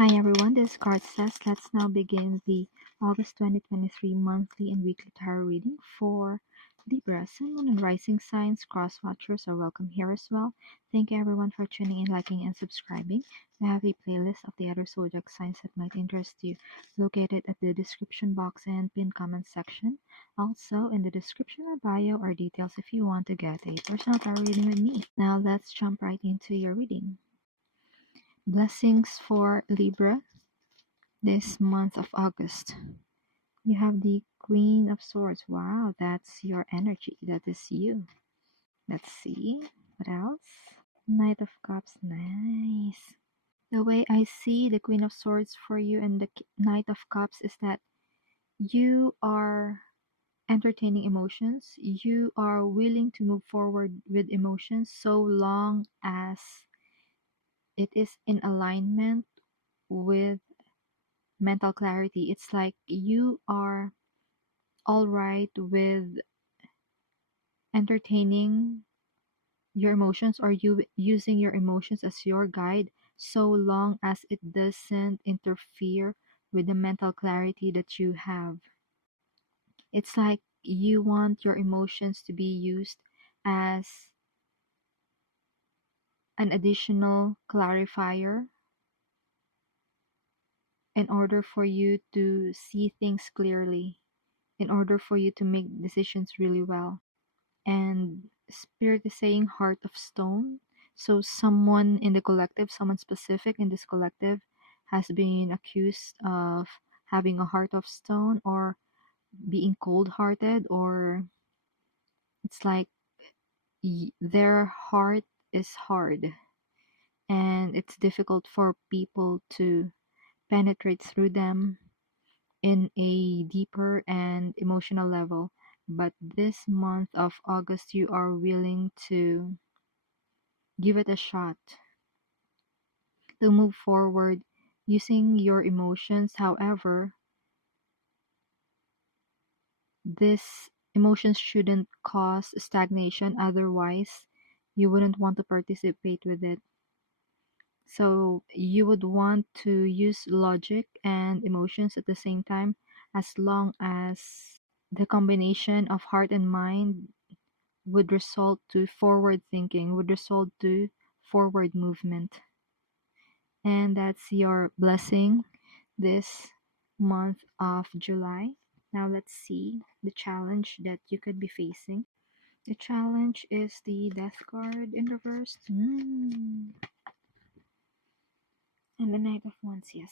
Hi everyone, this is CardSays. Let's now begin the August 2023 monthly and weekly tarot reading for Libra. Sun, Moon, and Rising signs, cross watchers are welcome here as well. Thank you everyone for tuning in, liking, and subscribing. We have a playlist of the other zodiac signs that might interest you, located at the description box and pinned comment section. Also, in the description or bio are details if you want to get a personal tarot reading with me. Now let's jump right into your reading. Blessings for Libra this month of August. You have the Queen of Swords. Wow, that's your energy. That is you. Let's see. What else? Knight of Cups. Nice. The way I see the Queen of Swords for you and the Knight of Cups is that you are entertaining emotions. You are willing to move forward with emotions so long as it is in alignment with mental clarity. It's like you are all right with entertaining your emotions or you using your emotions as your guide so long as it doesn't interfere with the mental clarity that you have. It's like you want your emotions to be used as an additional clarifier in order for you to see things clearly, in order for you to make decisions really well. And Spirit is saying heart of stone. So someone in the collective, someone specific in this collective, has been accused of having a heart of stone or being cold-hearted, or it's like their heart is hard and it's difficult for people to penetrate through them in a deeper and emotional level. But this month of August, you are willing to give it a shot, to move forward using your emotions. However, this emotions shouldn't cause stagnation, otherwise you wouldn't want to participate with it. So you would want to use logic and emotions at the same time, as long as the combination of heart and mind would result to forward thinking, would result to forward movement. And that's your blessing this month of July. Now let's see the challenge that you could be facing. The challenge is the Death card in reverse. And the Knight of Wands, yes.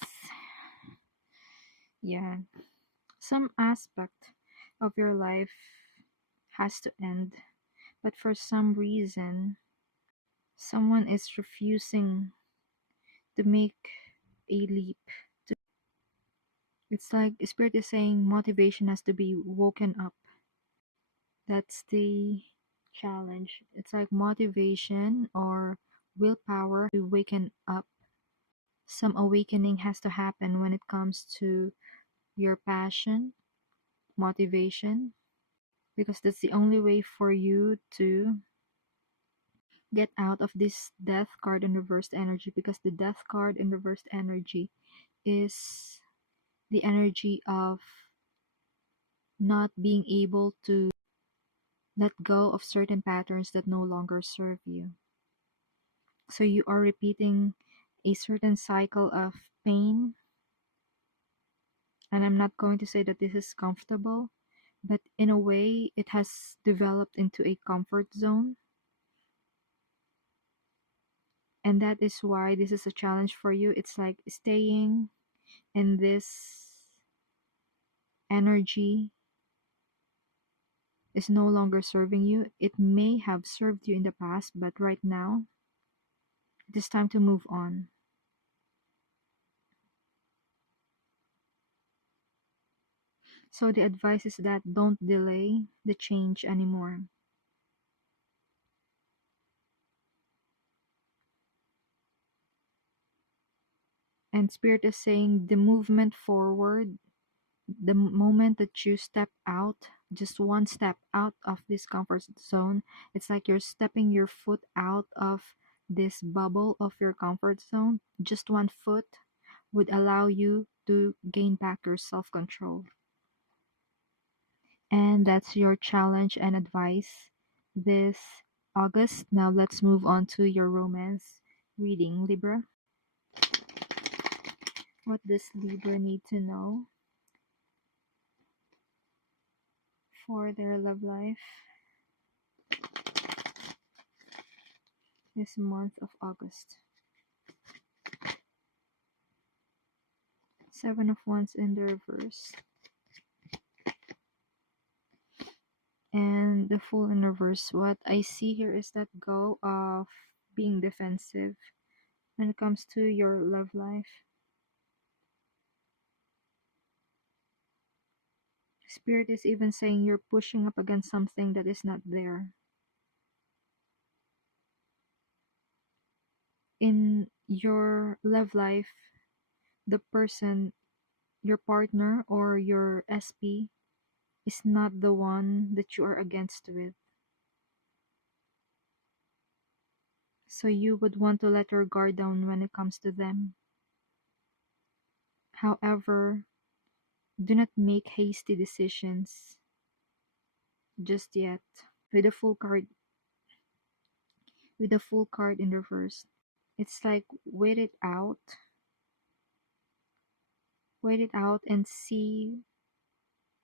Yeah. Some aspect of your life has to end, but for some reason, someone is refusing to make a leap. It's like Spirit is saying motivation has to be woken up. That's the challenge. It's like motivation or willpower to waken up. Some awakening has to happen when it comes to your passion, motivation, because that's the only way for you to get out of this Death card in reversed energy, because the Death card in reversed energy is the energy of not being able to let go of certain patterns that no longer serve you. So you are repeating a certain cycle of pain. And I'm not going to say that this is comfortable, but in a way, it has developed into a comfort zone. And that is why this is a challenge for you. It's like staying in this energy is no longer serving you. It may have served you in the past, but right now, it is time to move on. So the advice is that don't delay the change anymore. And Spirit is saying the movement forward, the moment that you step out, just one step out of this comfort zone, it's like you're stepping your foot out of this bubble of your comfort zone, just one foot. would allow you to gain back your self-control. And that's your challenge and advice this August. Now let's move on to your romance reading, Libra. What does Libra need to know for their love life this month of August? Seven of Wands in the reverse. And the Fool in reverse. What I see here is that go of being defensive when it comes to your love life. Spirit is even saying you're pushing up against something that is not there. In your love life, the person, your partner or your SP, is not the one that you are against with. So you would want to let your guard down when it comes to them. However, do not make hasty decisions just yet. With the Fool card in reverse, it's like wait it out and see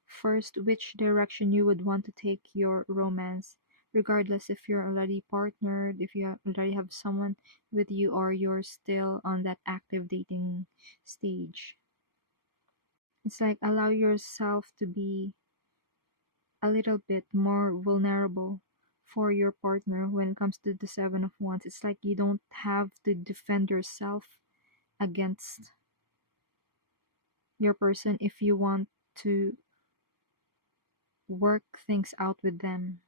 first which direction you would want to take your romance, regardless if you're already partnered, if you already have someone with you, or you're still on that active dating stage. It's like allow yourself to be a little bit more vulnerable for your partner when it comes to the Seven of Wands. It's like you don't have to defend yourself against your person if you want to work things out with them.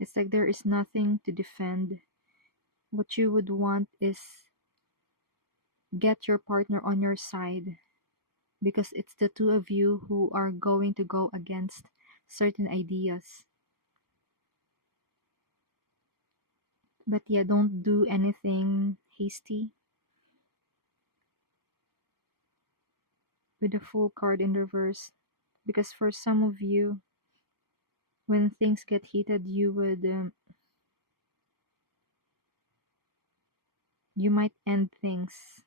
It's like there is nothing to defend. What you would want is get your partner on your side, because it's the two of you who are going to go against certain ideas. But yeah, don't do anything hasty. With the Fool card in reverse, because for some of you, when things get heated, you might end things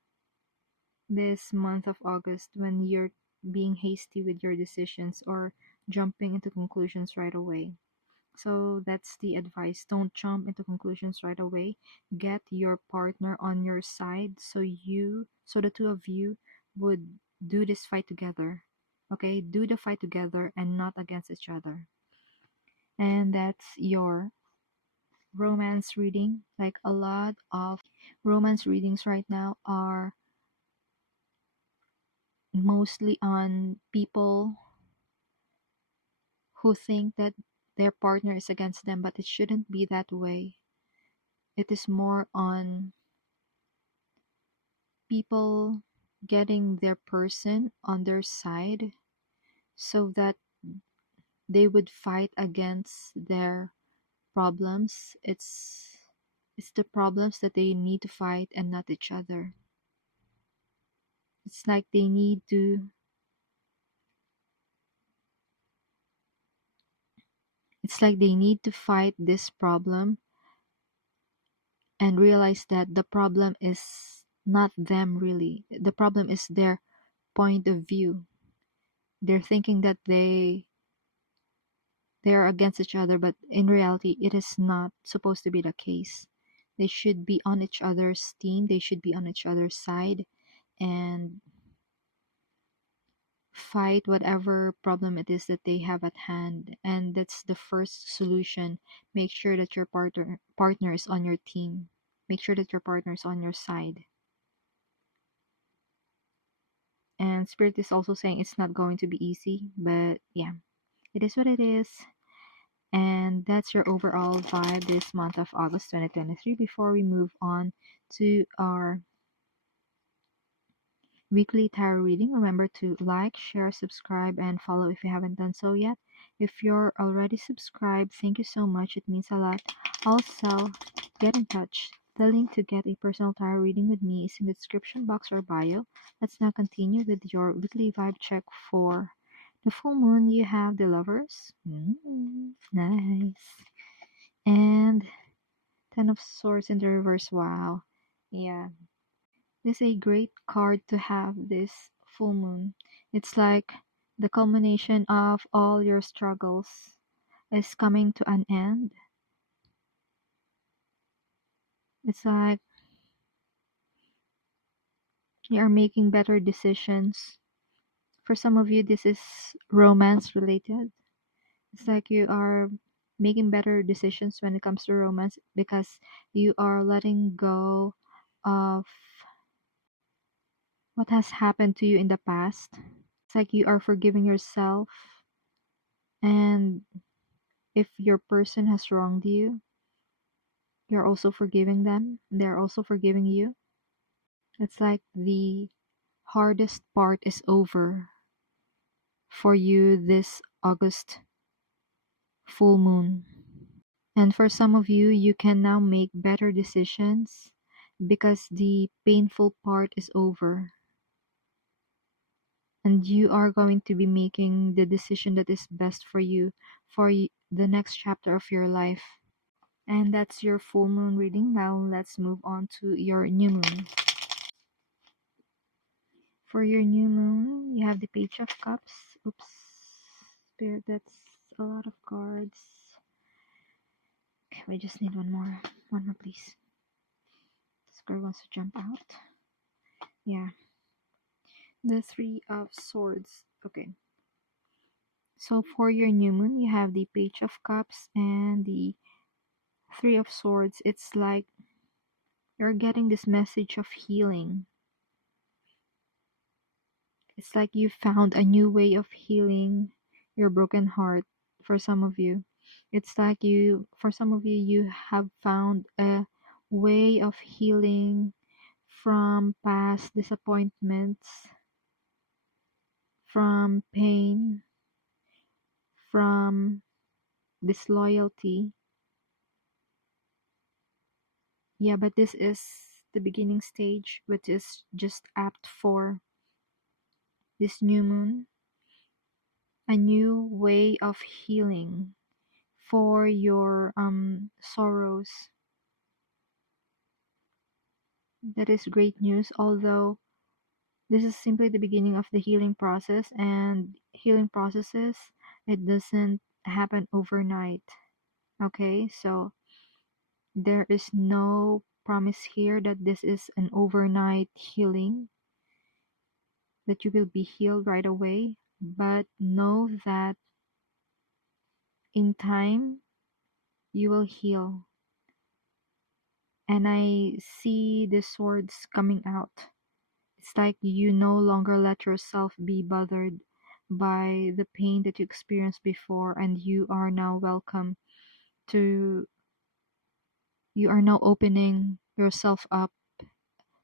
this month of August when you're being hasty with your decisions or jumping into conclusions right away. So that's the advice. Don't jump into conclusions right away. Get your partner on your side so the two of you would do this fight together. Okay? Do the fight together and not against each other. And that's your romance reading. Like a lot of romance readings right now are mostly on people who think that their partner is against them, but it shouldn't be that way. It is more on people getting their person on their side so that they would fight against their problems. It's the problems that they need to fight and not each other. It's like they need to fight this problem and realize that the problem is not them really. The problem is their point of view. They're thinking that they are against each other, but in reality it is not supposed to be the case. They should be on each other's team, they should be on each other's side and fight whatever problem it is that they have at hand. And that's the first solution. Make sure that your partner is on your team. Make sure that your partner is on your side. And Spirit is also saying it's not going to be easy, but yeah, it is what it is. And that's your overall vibe this month of August 2023. Before we move on to our weekly tarot reading, remember to like, share, subscribe, and follow if you haven't done so yet. If you're already subscribed, thank you so much. It means a lot. Also, get in touch. The link to get a personal tarot reading with me is in the description box or bio. Let's now continue with your weekly vibe check for the full moon. You have the Lovers. Nice. And Ten of Swords in the reverse. Wow. Yeah. This is a great card to have this full moon. It's like the culmination of all your struggles is coming to an end. It's like you are making better decisions. For some of you, this is romance related. It's like you are making better decisions when it comes to romance because you are letting go of what has happened to you in the past. It's like you are forgiving yourself, and if your person has wronged you, you're also forgiving them. They're also forgiving you. It's like the hardest part is over for you this August full moon. And for some of you, you can now make better decisions because the painful part is over. And you are going to be making the decision that is best for you for the next chapter of your life. And that's your full moon reading. Now let's move on to your new moon. For your new moon, you have the Page of Cups. Oops, Spirit, that's a lot of cards. Okay, we just need one more. One more, please. This girl wants to jump out. Yeah. The Three of Swords. Okay. So for your new moon, you have the Page of Cups and the Three of Swords. It's like you're getting this message of healing. It's like you found a new way of healing your broken heart for some of you. It's like for some of you, you have found a way of healing from past disappointments, from pain, from disloyalty. Yeah, but this is the beginning stage, which is just apt for this new moon. A new way of healing for your sorrows. That is great news, although this is simply the beginning of the healing process, and healing processes, it doesn't happen overnight. Okay, so there is no promise here that this is an overnight healing, that you will be healed right away, but know that in time you will heal. And I see the swords coming out. It's like you no longer let yourself be bothered by the pain that you experienced before, and you are now opening yourself up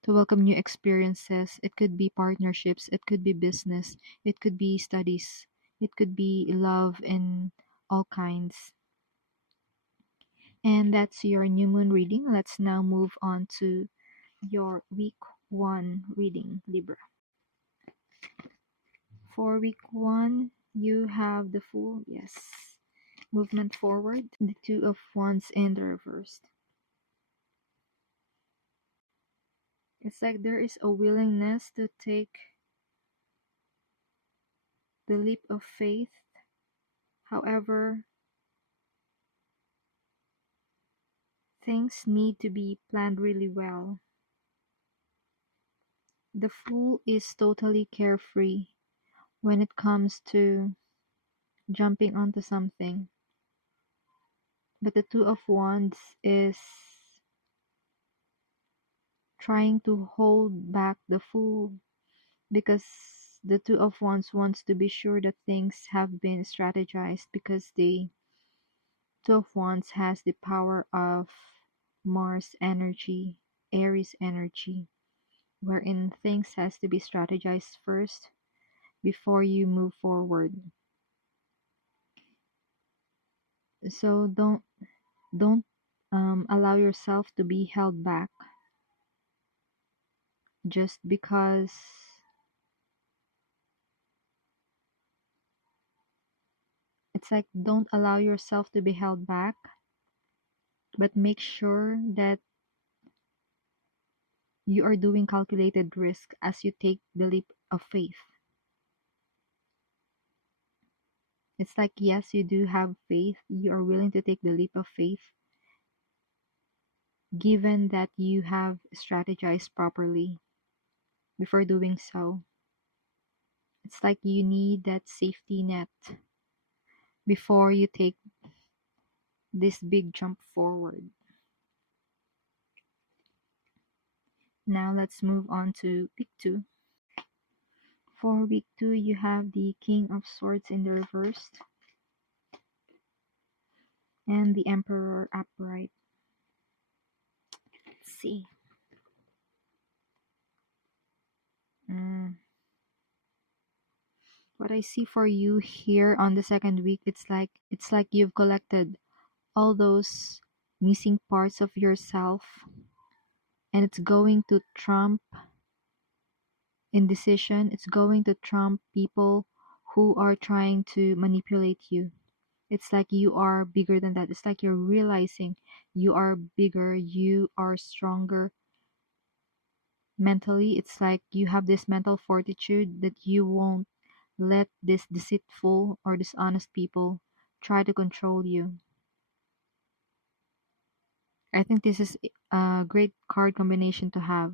to welcome new experiences. It could be partnerships, it could be business, it could be studies, it could be love in all kinds. And that's your new moon reading. Let's now move on to your week 1 reading, Libra. For week 1, you have the Fool, yes. Movement forward, the Two of Wands in the reverse. It's like there is a willingness to take the leap of faith. However, things need to be planned really well. The Fool is totally carefree when it comes to jumping onto something. But the Two of Wands is trying to hold back the Fool, because the Two of Wands wants to be sure that things have been strategized, because the Two of Wands has the power of Mars energy, Aries energy, wherein things has to be strategized first before you move forward. So don't allow yourself to be held back just because it's like don't allow yourself to be held back, but make sure that you are doing calculated risk as you take the leap of faith. It's like, yes, you do have faith. You are willing to take the leap of faith, given that you have strategized properly before doing so. It's like you need that safety net before you take this big jump forward. Now let's move on to week 2. For week 2, you have the King of Swords in the reversed and the Emperor upright. Let's see. What I see for you here on the second week, it's like you've collected all those missing parts of yourself, and it's going to trump indecision. It's going to trump people who are trying to manipulate you. It's like you are bigger than that. It's like you're realizing you are bigger, you are stronger mentally. It's like you have this mental fortitude that you won't let this deceitful or dishonest people try to control you. I think this is a great card combination to have.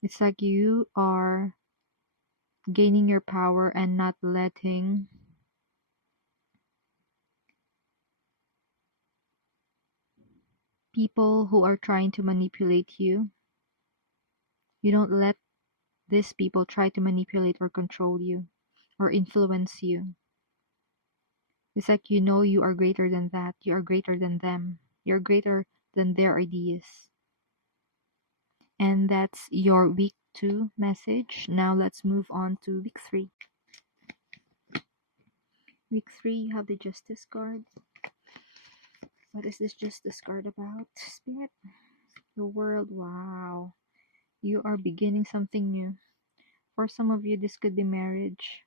It's like you are gaining your power and not letting people who are trying to manipulate you. You don't let these people try to manipulate or control you or influence you. It's like you know you are greater than that. You are greater than them. You're greater than their ideas. And that's your week 2 message. Now let's move on to week 3. Week 3, you have the Justice card. What is this Justice card about? Spirit? The world. Wow. You are beginning something new. For some of you, this could be marriage.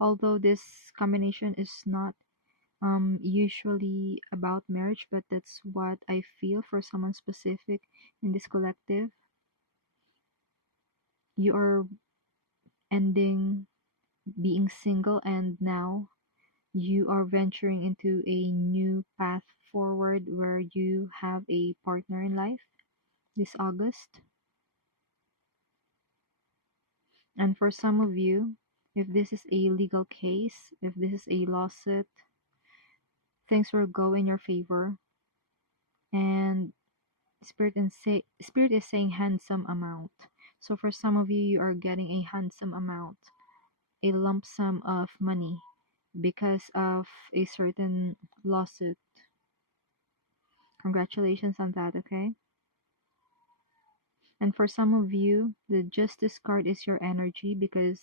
Although this combination is not usually about marriage, but that's what I feel for someone specific in this collective. You are ending being single, and now you are venturing into a new path forward where you have a partner in life this August. And for some of you, if this is a legal case, if this is a lawsuit, things will go in your favor. And Spirit is saying handsome amount. So for some of you, you are getting a handsome amount, a lump sum of money because of a certain lawsuit. Congratulations on that, okay? And for some of you, the Justice card is your energy because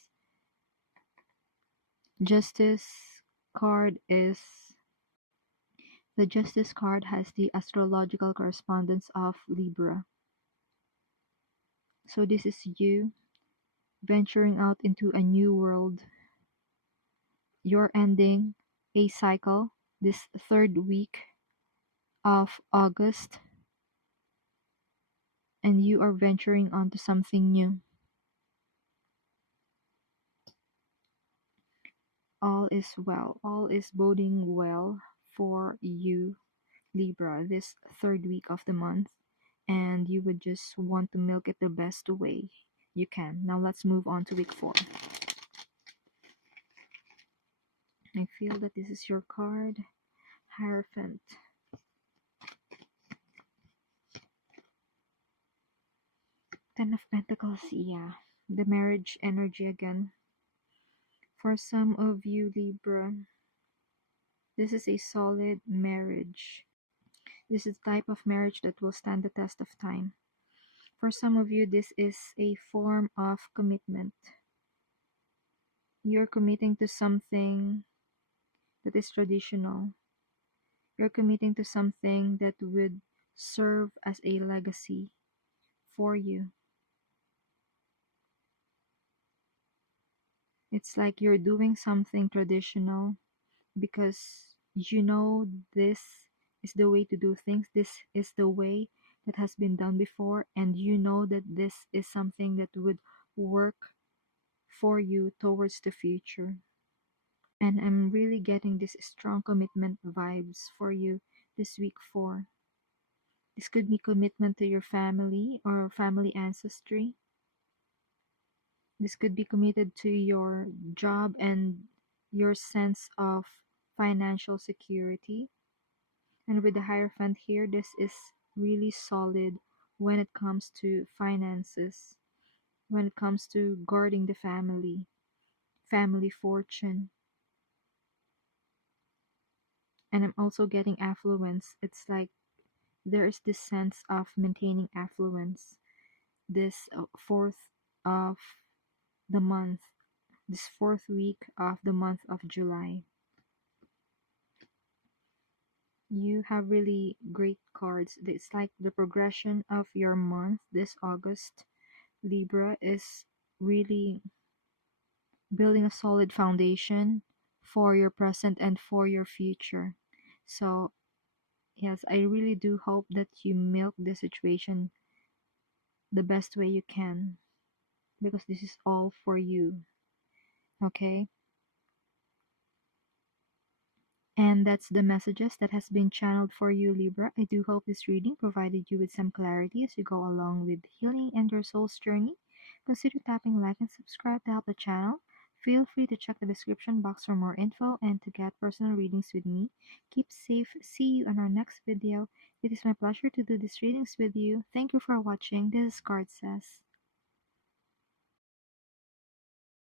Justice card is the Justice card has the astrological correspondence of Libra. So this is you venturing out into a new world. You're ending a cycle this third week of August, and you are venturing onto something new. All is well. All is boding well for you, Libra, this third week of the month, and you would just want to milk it the best way you can. Now let's move on to week 4. I feel that this is your card, Hierophant. Ten of Pentacles, yeah. The marriage energy again. For some of you, Libra, this is a solid marriage. This is the type of marriage that will stand the test of time. For some of you, this is a form of commitment. You're committing to something that is traditional. You're committing to something that would serve as a legacy for you. It's like you're doing something traditional because you know this is the way to do things. This is the way that has been done before, and you know that this is something that would work for you towards the future. And I'm really getting this strong commitment vibes for you this week for. This could be commitment to your family or family ancestry. This could be committed to your job and your sense of financial security. And with the Hierophant here, this is really solid when it comes to finances, when it comes to guarding the family fortune. And I'm also getting affluence. It's like there is this sense of maintaining affluence this fourth of the month, this fourth week of the month of July. You have really great cards. It's like the progression of your month this August. Libra is really building a solid foundation for your present and for your future. So, yes, I really do hope that you milk the situation the best way you can because this is all for you. Okay? And that's the messages that has been channeled for you, Libra. I do hope this reading provided you with some clarity as you go along with healing and your soul's journey. Consider tapping like and subscribe to help the channel. Feel free to check the description box for more info and to get personal readings with me. Keep safe. See you on our next video. It is my pleasure to do these readings with you. Thank you for watching. This is CardSays.